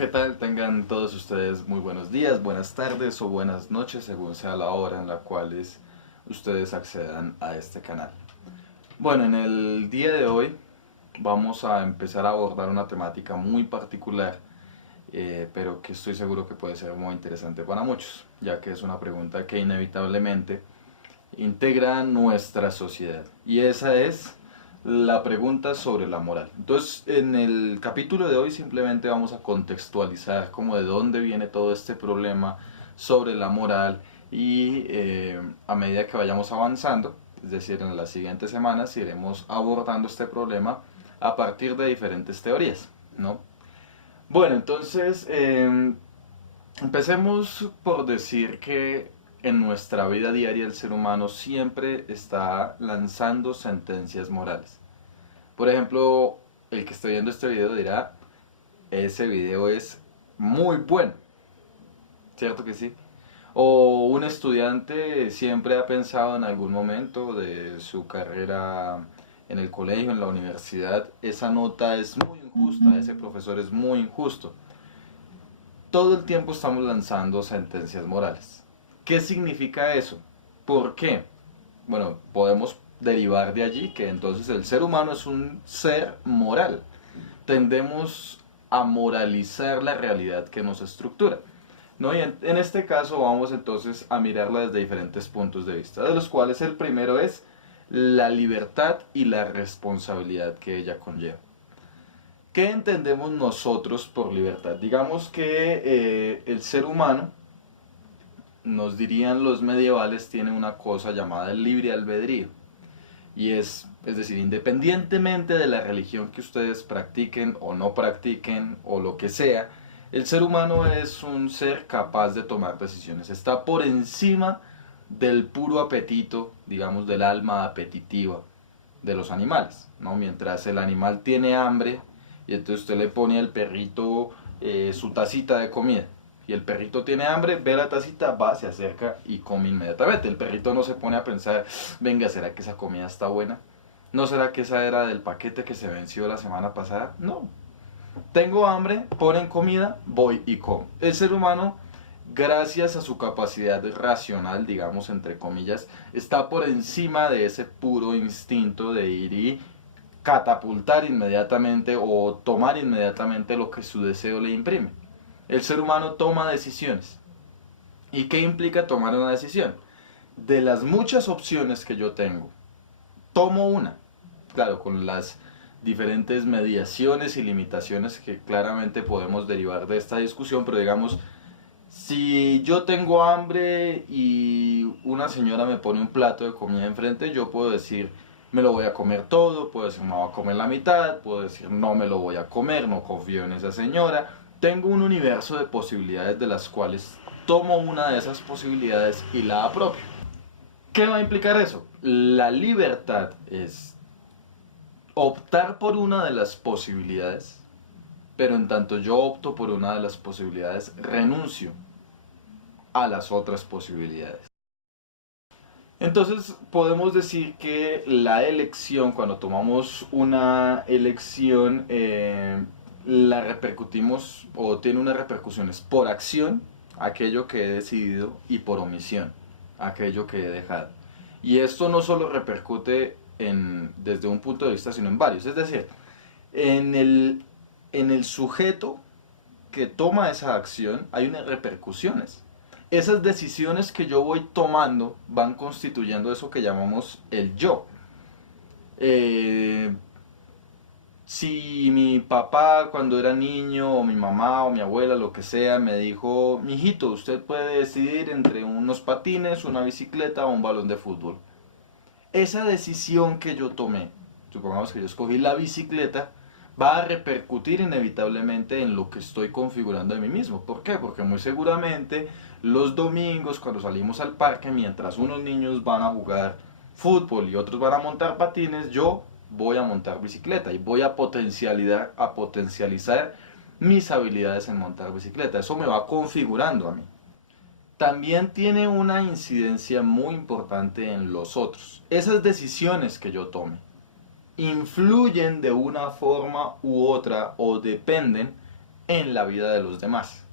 ¿Qué tal? Tengan todos ustedes muy buenos días, buenas tardes o buenas noches, según sea la hora en la cual ustedes accedan a este canal. Bueno, en el día de hoy vamos a empezar a abordar una temática muy particular, pero que estoy seguro que puede ser muy interesante para muchos, ya que es una pregunta que inevitablemente integra nuestra sociedad. Y esa es la pregunta sobre la moral. Entonces, en el capítulo de hoy simplemente vamos a contextualizar como de dónde viene todo este problema sobre la moral y a medida que vayamos avanzando, es decir, en las siguientes semanas iremos abordando este problema a partir de diferentes teorías, ¿no? Bueno, entonces empecemos por decir que en nuestra vida diaria el ser humano siempre está lanzando sentencias morales. Por ejemplo, el que esté viendo este video dirá, ese video es muy bueno, ¿cierto que sí? O un estudiante siempre ha pensado en algún momento de su carrera en el colegio, en la universidad, esa nota es muy injusta, ese profesor es muy injusto. Todo el tiempo estamos lanzando sentencias morales. ¿Qué significa eso? ¿Por qué? Bueno, podemos derivar de allí que entonces el ser humano es un ser moral. Tendemos a moralizar la realidad que nos estructura, ¿no? Y en este caso vamos entonces a mirarla desde diferentes puntos de vista, de los cuales el primero es la libertad y la responsabilidad que ella conlleva. ¿Qué entendemos nosotros por libertad? Digamos que el ser humano, nos dirían los medievales, tiene una cosa llamada el libre albedrío. Y es decir, independientemente de la religión que ustedes practiquen o no practiquen o lo que sea, el ser humano es un ser capaz de tomar decisiones. Está por encima del puro apetito, digamos, del alma apetitiva de los animales, ¿no? Mientras el animal tiene hambre y entonces usted le pone al perrito su tacita de comida y el perrito tiene hambre, ve la tacita, va, se acerca y come inmediatamente. El perrito no se pone a pensar, venga, ¿será que esa comida está buena? ¿No será que esa era del paquete que se venció la semana pasada? No. Tengo hambre, ponen comida, voy y como. El ser humano, gracias a su capacidad racional, digamos entre comillas, está por encima de ese puro instinto de ir y catapultar inmediatamente o tomar inmediatamente lo que su deseo le imprime. El ser humano toma decisiones. ¿Y qué implica tomar una decisión? De las muchas opciones que yo tengo, tomo una. Claro, con las diferentes mediaciones y limitaciones que claramente podemos derivar de esta discusión, pero digamos, si yo tengo hambre y una señora me pone un plato de comida enfrente, yo puedo decir, me lo voy a comer todo, puedo decir, me voy a comer la mitad, puedo decir, no me lo voy a comer, no confío en esa señora. Tengo un universo de posibilidades de las cuales tomo una de esas posibilidades y la apropio. ¿Qué va a implicar eso? La libertad es optar por una de las posibilidades, pero en tanto yo opto por una de las posibilidades, renuncio a las otras posibilidades. Entonces podemos decir que la elección, cuando tomamos una elección, la repercutimos o tiene unas repercusiones por acción, aquello que he decidido, y por omisión, aquello que he dejado. Y esto no solo repercute desde un punto de vista, sino en varios. Es decir, en el sujeto que toma esa acción hay unas repercusiones. Esas decisiones que yo voy tomando van constituyendo eso que llamamos el yo. Si mi papá cuando era niño, o mi mamá, o mi abuela, lo que sea, me dijo, mijito, usted puede decidir entre unos patines, una bicicleta o un balón de fútbol. Esa decisión que yo tomé, supongamos que yo escogí la bicicleta, va a repercutir inevitablemente en lo que estoy configurando de mí mismo. ¿Por qué? Porque muy seguramente los domingos cuando salimos al parque, mientras unos niños van a jugar fútbol y otros van a montar patines, yo voy a montar bicicleta y voy a potencializar mis habilidades en montar bicicleta. Eso me va configurando a mí. También tiene una incidencia muy importante en los otros. Esas decisiones que yo tome influyen de una forma u otra o dependen en la vida de los demás.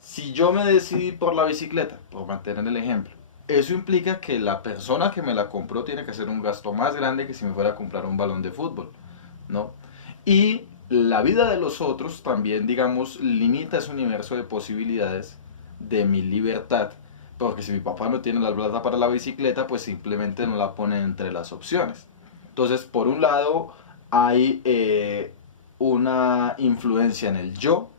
Si yo me decidí por la bicicleta, por mantener el ejemplo, eso implica que la persona que me la compró tiene que hacer un gasto más grande que si me fuera a comprar un balón de fútbol, ¿no? Y la vida de los otros también, digamos, limita ese universo de posibilidades de mi libertad, porque si mi papá no tiene la plata para la bicicleta, pues simplemente no la pone entre las opciones. Entonces, por un lado, hay una influencia en el yo,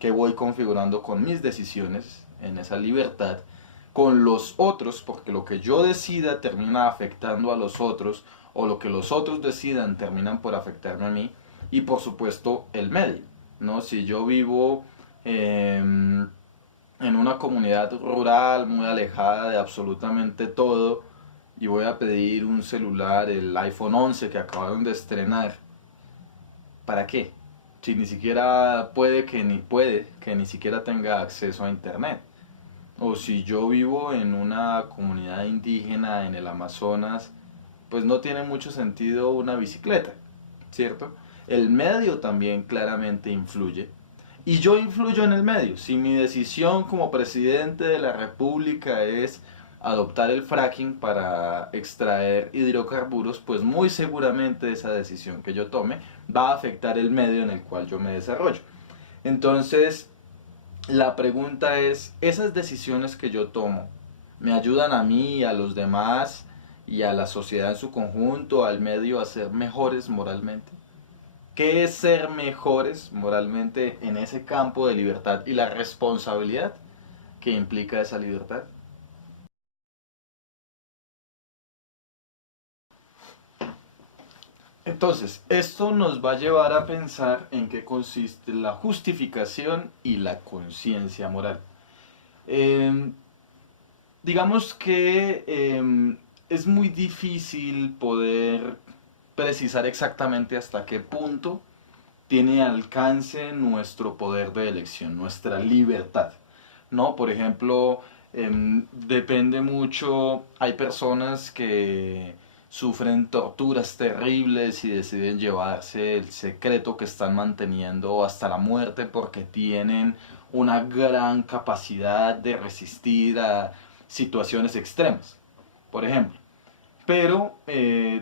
que voy configurando con mis decisiones, en esa libertad, con los otros, porque lo que yo decida termina afectando a los otros, o lo que los otros decidan terminan por afectarme a mí, y por supuesto el medio, ¿no? Si yo vivo en una comunidad rural muy alejada de absolutamente todo, y voy a pedir un celular, el iPhone 11 que acabaron de estrenar, ¿para qué? Si ni siquiera puede que ni siquiera tenga acceso a internet. O si yo vivo en una comunidad indígena en el Amazonas, pues no tiene mucho sentido una bicicleta, ¿cierto? El medio también claramente influye. Y yo influyo en el medio. Si mi decisión como presidente de la República es adoptar el fracking para extraer hidrocarburos, pues muy seguramente esa decisión que yo tome va a afectar el medio en el cual yo me desarrollo. Entonces, la pregunta es, ¿esas decisiones que yo tomo me ayudan a mí, a los demás y a la sociedad en su conjunto, al medio, a ser mejores moralmente? ¿Qué es ser mejores moralmente en ese campo de libertad y la responsabilidad que implica esa libertad? Entonces, esto nos va a llevar a pensar en qué consiste la justificación y la conciencia moral. Eh, digamos que es muy difícil poder precisar exactamente hasta qué punto tiene alcance nuestro poder de elección, nuestra libertad, ¿no? Por ejemplo, depende mucho, hay personas que sufren torturas terribles y deciden llevarse el secreto que están manteniendo hasta la muerte porque tienen una gran capacidad de resistir a situaciones extremas, por ejemplo. Pero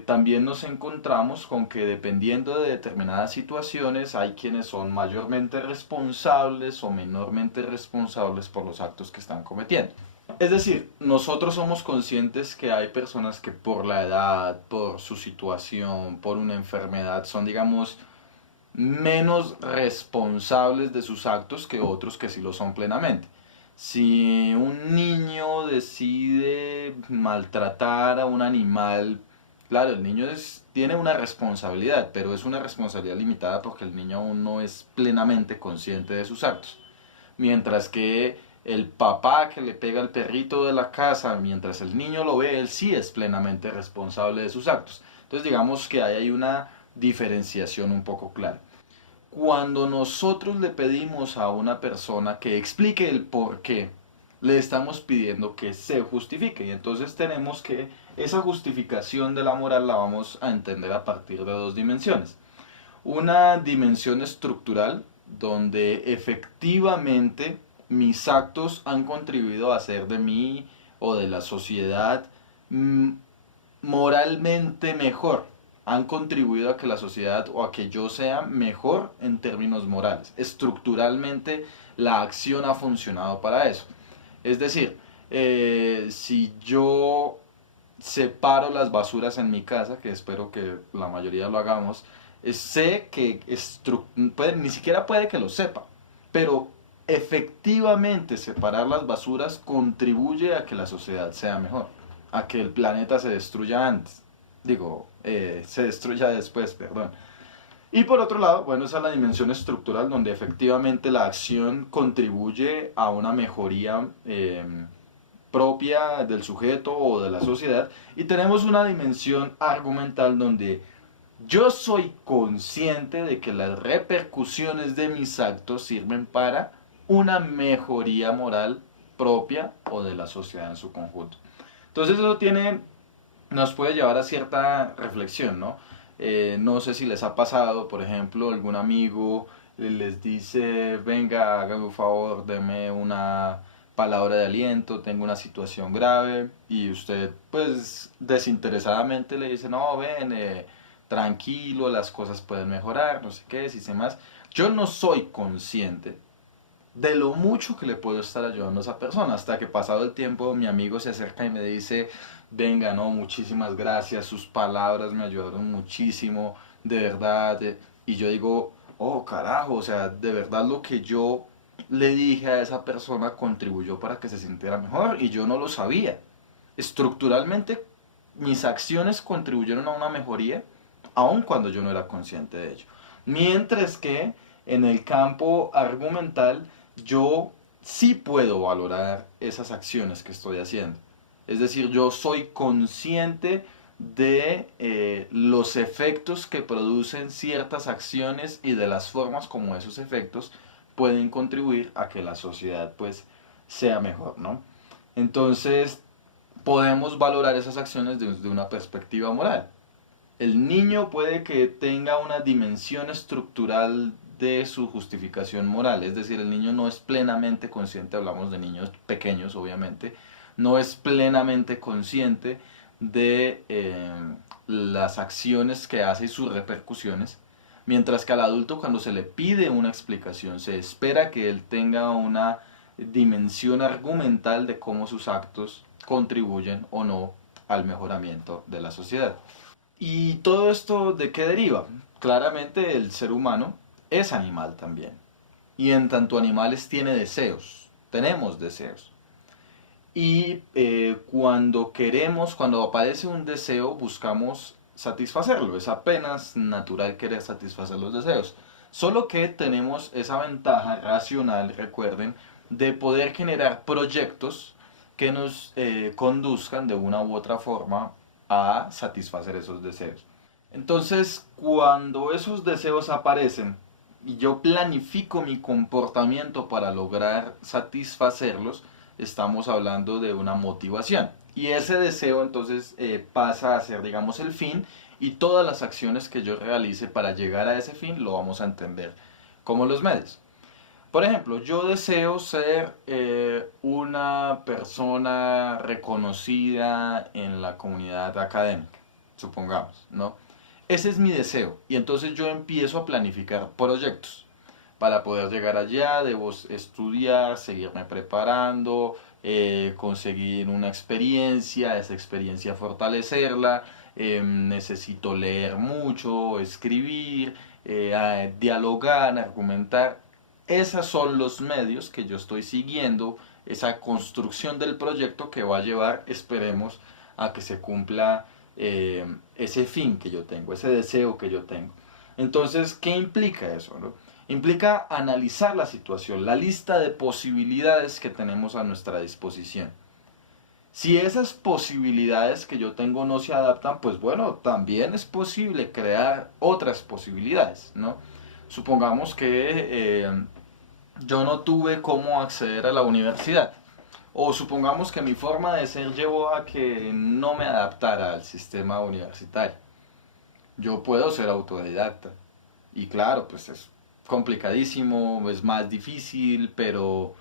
también nos encontramos con que dependiendo de determinadas situaciones hay quienes son mayormente responsables o menormente responsables por los actos que están cometiendo. Es decir, nosotros somos conscientes que hay personas que por la edad, por su situación, por una enfermedad, son, digamos, menos responsables de sus actos que otros que sí lo son plenamente. Si un niño decide maltratar a un animal, claro, el niño tiene una responsabilidad, pero es una responsabilidad limitada porque el niño aún no es plenamente consciente de sus actos. Mientras que el papá que le pega al perrito de la casa, mientras el niño lo ve, él sí es plenamente responsable de sus actos. Entonces digamos que ahí hay una diferenciación un poco clara. Cuando nosotros le pedimos a una persona que explique el por qué, le estamos pidiendo que se justifique. Y entonces tenemos que esa justificación de la moral la vamos a entender a partir de dos dimensiones. Una dimensión estructural, donde efectivamente mis actos han contribuido a hacer de mí o de la sociedad moralmente mejor, han contribuido a que la sociedad o a que yo sea mejor en términos morales. Estructuralmente la acción ha funcionado para eso. Es decir, si yo separo las basuras en mi casa, que espero que la mayoría lo hagamos, sé que ni siquiera puede que lo sepa, pero efectivamente separar las basuras contribuye a que la sociedad sea mejor, a que el planeta se destruya antes, se destruya después, perdón. Y por otro lado, bueno, esa es la dimensión estructural donde efectivamente la acción contribuye a una mejoría propia del sujeto o de la sociedad. Y tenemos una dimensión argumental donde yo soy consciente de que las repercusiones de mis actos sirven para una mejoría moral propia o de la sociedad en su conjunto. Entonces eso nos puede llevar a cierta reflexión, ¿no? No sé si les ha pasado, por ejemplo, algún amigo les dice, venga, hágame un favor, deme una palabra de aliento, tengo una situación grave, y usted pues desinteresadamente le dice, no, ven, tranquilo, las cosas pueden mejorar, no sé qué, si sé más. Yo no soy consciente de lo mucho que le puedo estar ayudando a esa persona, hasta que pasado el tiempo mi amigo se acerca y me dice, venga, no, muchísimas gracias, sus palabras me ayudaron muchísimo, de verdad, y yo digo, oh carajo, o sea, de verdad lo que yo le dije a esa persona contribuyó para que se sintiera mejor y yo no lo sabía. Estructuralmente, mis acciones contribuyeron a una mejoría, aun cuando yo no era consciente de ello. Mientras que en el campo argumental, yo sí puedo valorar esas acciones que estoy haciendo. Es decir, yo soy consciente de los efectos que producen ciertas acciones y de las formas como esos efectos pueden contribuir a que la sociedad pues sea mejor, ¿no? Entonces, podemos valorar esas acciones desde una perspectiva moral. El niño puede que tenga una dimensión estructural de su justificación moral, es decir, el niño no es plenamente consciente, hablamos de niños pequeños obviamente, no es plenamente consciente de las acciones que hace y sus repercusiones, mientras que al adulto cuando se le pide una explicación se espera que él tenga una dimensión argumental de cómo sus actos contribuyen o no al mejoramiento de la sociedad. ¿Y todo esto de qué deriva? Claramente el ser humano es animal también. Y en tanto animales tiene deseos, tenemos deseos. Y cuando queremos, cuando aparece un deseo, buscamos satisfacerlo. Es apenas natural querer satisfacer los deseos. Solo que tenemos esa ventaja racional, recuerden, de poder generar proyectos que nos conduzcan de una u otra forma a satisfacer esos deseos. Entonces, cuando esos deseos aparecen y yo planifico mi comportamiento para lograr satisfacerlos, estamos hablando de una motivación. Y ese deseo entonces pasa a ser, digamos, el fin, y todas las acciones que yo realice para llegar a ese fin lo vamos a entender como los medios. Por ejemplo, yo deseo ser una persona reconocida en la comunidad académica, supongamos, ¿no? Ese es mi deseo y entonces yo empiezo a planificar proyectos. Para poder llegar allá debo estudiar, seguirme preparando, conseguir una experiencia, esa experiencia fortalecerla, necesito leer mucho, escribir, dialogar, argumentar. Esos son los medios que yo estoy siguiendo, esa construcción del proyecto que va a llevar, esperemos, a que se cumpla ese fin que yo tengo, ese deseo que yo tengo. Entonces, ¿qué implica eso, no? Implica analizar la situación, la lista de posibilidades que tenemos a nuestra disposición. Si esas posibilidades que yo tengo no se adaptan, pues bueno, también es posible crear otras posibilidades, ¿no? Supongamos que yo no tuve cómo acceder a la universidad. O supongamos que mi forma de ser llevó a que no me adaptara al sistema universitario. Yo puedo ser autodidacta. Y claro, pues es complicadísimo, es más difícil, pero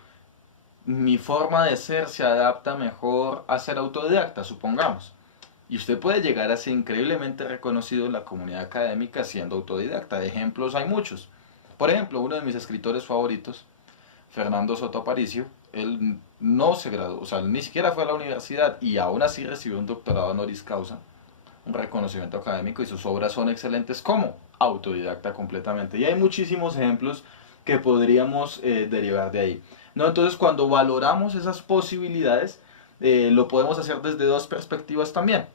mi forma de ser se adapta mejor a ser autodidacta, supongamos. Y usted puede llegar a ser increíblemente reconocido en la comunidad académica siendo autodidacta. De ejemplos hay muchos. Por ejemplo, uno de mis escritores favoritos, Fernando Soto Aparicio, él no se graduó, o sea, ni siquiera fue a la universidad y aún así recibió un doctorado honoris causa, un reconocimiento académico, y sus obras son excelentes como autodidacta completamente. Y hay muchísimos ejemplos que podríamos derivar de ahí, ¿no? Entonces, cuando valoramos esas posibilidades, lo podemos hacer desde dos perspectivas también.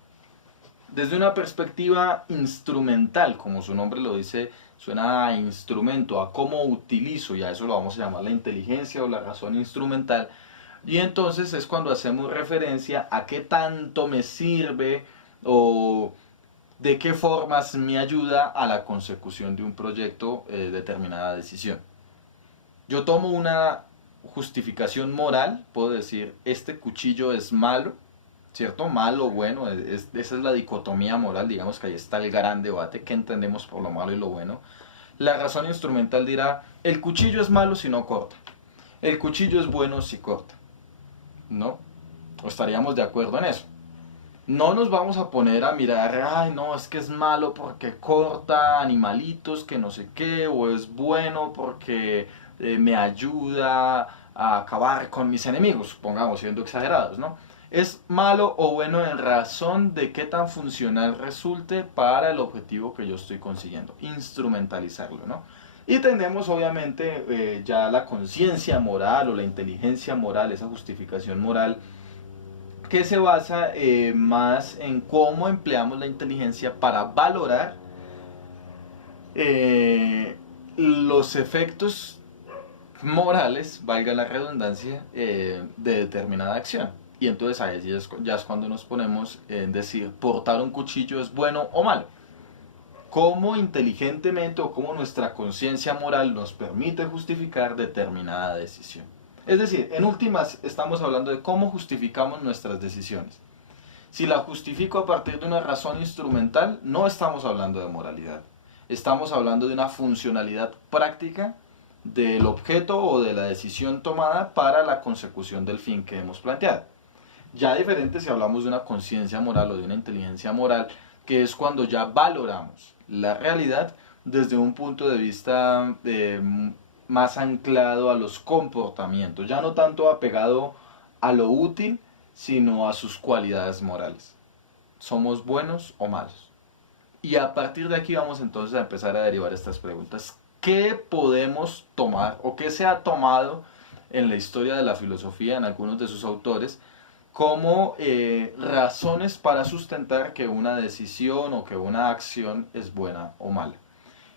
Desde una perspectiva instrumental, como su nombre lo dice, suena a instrumento, a cómo utilizo, y a eso lo vamos a llamar la inteligencia o la razón instrumental. Y entonces es cuando hacemos referencia a qué tanto me sirve o de qué formas me ayuda a la consecución de un proyecto, determinada decisión. Yo tomo una justificación moral, puedo decir, este cuchillo es malo, ¿cierto? Malo o bueno, esa es la dicotomía moral, digamos que ahí está el gran debate, ¿qué entendemos por lo malo y lo bueno? La razón instrumental dirá, el cuchillo es malo si no corta, el cuchillo es bueno si corta, ¿no? ¿O estaríamos de acuerdo en eso? No nos vamos a poner a mirar, ay no, es que es malo porque corta animalitos, que no sé qué, o es bueno porque me ayuda a acabar con mis enemigos, supongamos, siendo exagerados, ¿no? Es malo o bueno en razón de qué tan funcional resulte para el objetivo que yo estoy consiguiendo, instrumentalizarlo, ¿no? Y tenemos obviamente ya la conciencia moral o la inteligencia moral, esa justificación moral que se basa más en cómo empleamos la inteligencia para valorar los efectos morales, valga la redundancia, de determinada acción. Y entonces ahí ya es cuando nos ponemos en decir, portar un cuchillo es bueno o malo. Cómo inteligentemente o cómo nuestra conciencia moral nos permite justificar determinada decisión. Es decir, en últimas estamos hablando de cómo justificamos nuestras decisiones. Si la justifico a partir de una razón instrumental, no estamos hablando de moralidad. Estamos hablando de una funcionalidad práctica del objeto o de la decisión tomada para la consecución del fin que hemos planteado. Ya diferente si hablamos de una conciencia moral o de una inteligencia moral, que es cuando ya valoramos la realidad desde un punto de vista más anclado a los comportamientos, ya no tanto apegado a lo útil, sino a sus cualidades morales. ¿Somos buenos o malos? Y a partir de aquí vamos entonces a empezar a derivar estas preguntas. ¿Qué podemos tomar o qué se ha tomado en la historia de la filosofía, en algunos de sus autores, como razones para sustentar que una decisión o que una acción es buena o mala?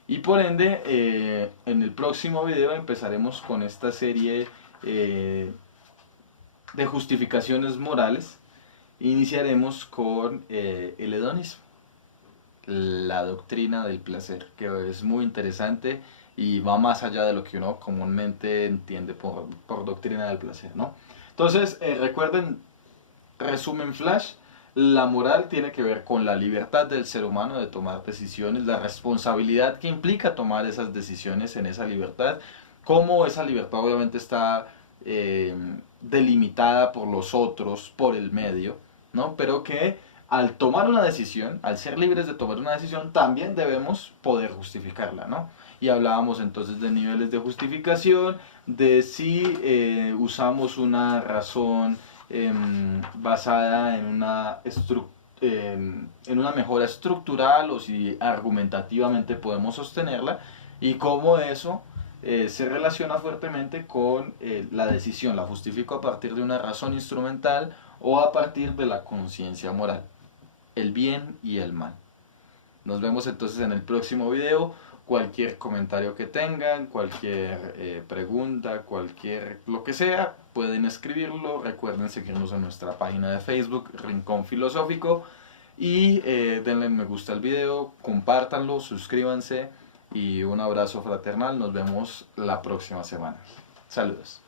Y por ende, en el próximo video empezaremos con esta serie de justificaciones morales. Iniciaremos con el hedonismo, la doctrina del placer, que es muy interesante y va más allá de lo que uno comúnmente entiende por doctrina del placer, ¿no? Entonces, recuerden, resumen flash, la moral tiene que ver con la libertad del ser humano de tomar decisiones, la responsabilidad que implica tomar esas decisiones en esa libertad, cómo esa libertad obviamente está delimitada por los otros, por el medio, ¿no? Pero que al tomar una decisión, al ser libres de tomar una decisión, también debemos poder justificarla, ¿no? Y hablábamos entonces de niveles de justificación, de si usamos una razón basada en una mejora estructural o si argumentativamente podemos sostenerla, y cómo eso se relaciona fuertemente con la decisión. La justifico a partir de una razón instrumental o a partir de la conciencia moral, el bien y el mal. Nos vemos entonces en el próximo video. Cualquier comentario que tengan, cualquier pregunta, cualquier lo que sea, pueden escribirlo. Recuerden seguirnos en nuestra página de Facebook, Rincón Filosófico, y denle me gusta al video, compártanlo, suscríbanse y un abrazo fraternal. Nos vemos la próxima semana. Saludos.